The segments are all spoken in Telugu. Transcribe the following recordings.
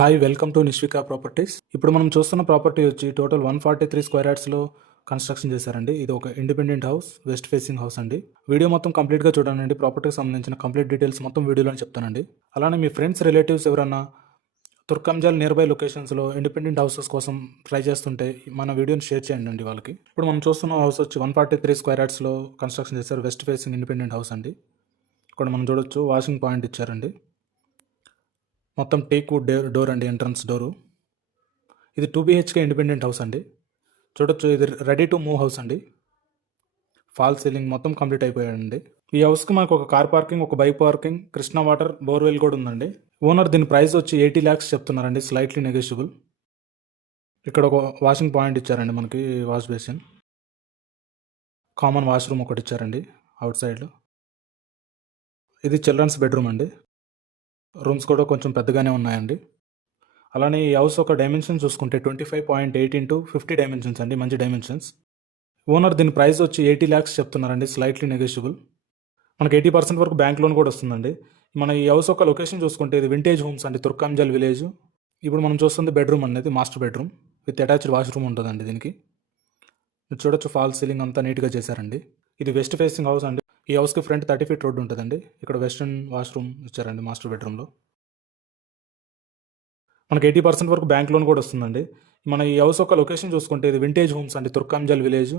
Hi welcome to Nishvika properties. ఇప్పుడు మనం చూస్తున్న ప్రాపర్టీ వచ్చి టోటల్ 143 స్క్వేర్ యార్డ్స్లో కన్స్ట్రక్షన్ చేశారండి. ఇది ఒక independent house, west facing house అండి. వీడియో మొత్తం కంప్లీట్గా చూడండి. ప్రాపర్టీకి సంబంధించిన కంప్లీట్ డీటెయిల్స్ మొత్తం వీడియోలో చెప్తానండి. అలానే మీ ఫ్రెండ్స్ రిలేటివ్స్ ఎవరన్నా Turkayamjal nearby లొకేషన్స్లో independent houses కోసం ట్రై చేస్తుంటే మన వీడియోని షేర్ చేయండి అండి వాళ్ళకి. ఇప్పుడు మనం చూస్తున్న హౌస్ వచ్చి 143 స్క్వేర్ యార్డ్స్లో కన్స్ట్రక్షన్ చేశారు. వెస్ట్ ఫేసింగ్ ఇండిపెండెంట్ హౌస్ అండి. ఇక్కడ మనం చూడొచ్చు వాషింగ్ పాయింట్ ఇచ్చారండి. మొత్తం టేక్ వుడ్ డోర్ అండి, ఎంట్రన్స్ డోరు. ఇది 2 BHK ఇండిపెండెంట్ హౌస్ అండి. చూడొచ్చు, ఇది రెడీ టు మూవ్ హౌస్ అండి. ఫాల్ సీలింగ్ మొత్తం కంప్లీట్ అయిపోయాడండి. ఈ హౌస్కి మనకు ఒక కార్ పార్కింగ్, ఒక bike parking, Krishna water, borewell కూడా ఉందండి. ఓనర్ దీని ప్రైస్ వచ్చి 80 lakhs చెప్తున్నారండి, స్లైట్లీ నెగోషియబుల్. ఇక్కడ ఒక వాషింగ్ పాయింట్ ఇచ్చారండి, మనకి వాష్ బేసిన్, కామన్ వాష్రూమ్ ఒకటి ఇచ్చారండి అవుట్ సైడ్లో. ఇది చిల్డ్రన్స్ బెడ్రూమ్ అండి. రూమ్స్ కూడా కొంచెం పెద్దగానే ఉన్నాయండి. అలానే ఈ హౌస్ ఒక డైమెన్షన్ చూసుకుంటే 25.8 into 50 డైమెన్షన్స్ అండి, మంచి డైమెన్షన్స్. ఓనర్ దీని ప్రైస్ వచ్చి 80 lakhs చెప్తున్నారండి, స్లైట్లీ నెగోషియబుల్. మనకి 80% వరకు బ్యాంక్ లోన్ కూడా వస్తుందండి. మన ఈ హౌస్ ఒక లొకేషన్ చూసుకుంటే ఇది వింటేజ్ హోమ్స్ అండి, తుర్కంజల్ విలేజ్. ఇప్పుడు మనం చూస్తుంది బెడ్రూమ్ అనేది, master bedroom with attached washroom ఉంటుందండి దీనికి. మీరు చూడొచ్చు, ఫాల్ సీలింగ్ అంతా నీట్గా చేశారండి. ఇది వెస్ట్ ఫేసింగ్ హౌస్ అండి. ఈ హౌస్కి ఫ్రంట్ 30 feet రోడ్ ఉంటుందండి. ఇక్కడ వెస్ట్రన్ వాష్రూమ్ ఇచ్చారండి మాస్టర్ బెడ్రూమ్లో. మనకి 80% వరకు బ్యాంక్ లోన్ కూడా వస్తుందండి. మన ఈ హౌస్ ఒక లొకేషన్ చూసుకుంటే ఇది వింటేజ్ హోమ్స్ అండి, తుర్కంజల్ విలేజ్,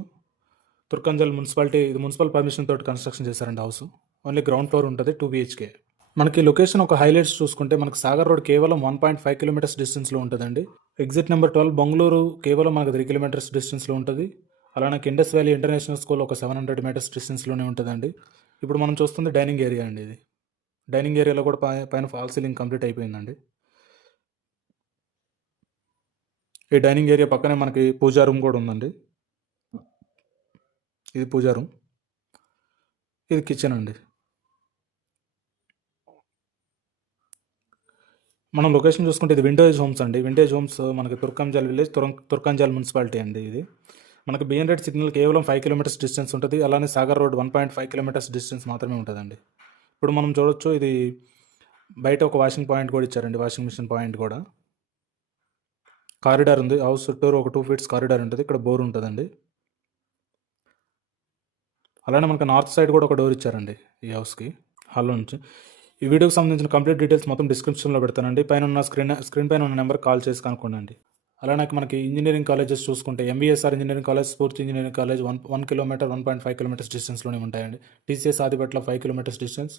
తుర్కంజల్ మున్సిపాలిటీ. ఇది మున్సిపల్ పర్మిషన్ తోటి కన్స్ట్రక్షన్ చేశారండి హౌస్. ఓన్లీ గ్రౌండ్ ఫ్లోర్ ఉంటుంది, 2 BHK. మనకి లొకేషన్ ఒక హైలైట్స్ చూసుకుంటే మనకి సాగర్ రోడ్ కేవలం 1.5 kilometers డిస్టెన్స్లో ఉంటుందండి. ఎగ్జిట్ నెంబర్ 12 బెంగళూరు కేవలం మనకు 3 kilometers డిస్టెన్స్లో ఉంటుంది. అలానే ఇండస్ వ్యాలీ ఇంటర్నేషనల్ స్కూల్ ఒక 700 meters డిస్టెన్స్లోనే ఉంటుందండి. ఇప్పుడు మనం చూస్తుంది డైనింగ్ ఏరియా అండి. ఇది డైనింగ్ ఏరియాలో కూడా పైన ఫాల్ సీలింగ్ కంప్లీట్ అయిపోయిందండి. ఈ డైనింగ్ ఏరియా పక్కనే మనకి పూజా రూమ్ కూడా ఉందండి. ఇది పూజా రూమ్, ఇది కిచెన్ అండి. మనం లొకేషన్ చూసుకుంటే ఇది వింటేజ్ హోమ్స్ అండి. వింటేజ్ హోమ్స్ మనకి తుర్కంజల్ విలేజ్, తుర్కంజల్ మున్సిపాలిటీ అండి. ఇది మనకి బిఎన్ రెడ్ సిగ్నల్ కేవలం 5 kilometers డిస్టెన్స్ ఉంటుంది. అలానే సాగర్ రోడ్ 1.5 kilometers డిస్టెన్స్ మాత్రమే ఉంటుందండి. ఇప్పుడు మనం చూడొచ్చు, ఇది బయట ఒక వాషింగ్ పాయింట్ కూడా ఇచ్చారండి, వాషింగ్ మిషన్ పాయింట్ కూడా. కారిడార్ ఉంది, హౌస్ చుట్టూరు ఒక 2 feet కారిడార్ ఉంటుంది. ఇక్కడ బోర్ ఉంటుందండి. అలానే మనకు నార్త్ సైడ్ కూడా ఒక డోర్ ఇచ్చారండి ఈ హౌస్కి, హాల్లో నుంచి. ఈ వీడియోకి సంబంధించిన కంప్లీట్ డీటెయిల్స్ మొత్తం డిస్క్రిప్షన్లో పెడతానండి. పైన ఉన్న స్క్రీన్ పైన ఉన్న నెంబర్ కాల్ చేసి కనుక్కోండి. అలానే మనకి ఇంజనీరింగ్ కాలేజెస్ చూసుకుంటే ఎంబీఎస్ఆర్ ఇంజనీరింగ్ కాలేజ్, స్ఫూర్తి ఇంజనీరింగ్ కాలేజ్ 1 kilometer 1.5 kilometers డిస్టెన్స్లోనే ఉంటాయండి. TCS Adibatla 5 kilometers distance,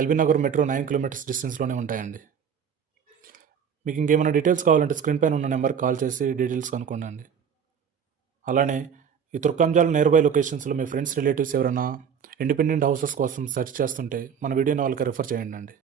LB Nagar metro 9 kilometers డిస్టెన్స్లోనే ఉంటాయండి. మీకు ఇంకేమైనా డీటెయిల్స్ కావాలంటే స్క్రీన్ పైన ఉన్న నెంబర్కి కాల్ చేసి డీటెయిల్స్ కనుక్కోండి. అలానే ఈ తుర్కంజాల్ నియర్ బై లొకేషన్స్లో మీ ఫ్రెండ్స్ రిలేటివ్స్ ఎవరైనా ఇండిపెండెంట్ హౌసెస్ కోసం సెర్చ్ చేస్తుంటే మన వీడియోని వాళ్ళకి రిఫర్ చేయండి అండి.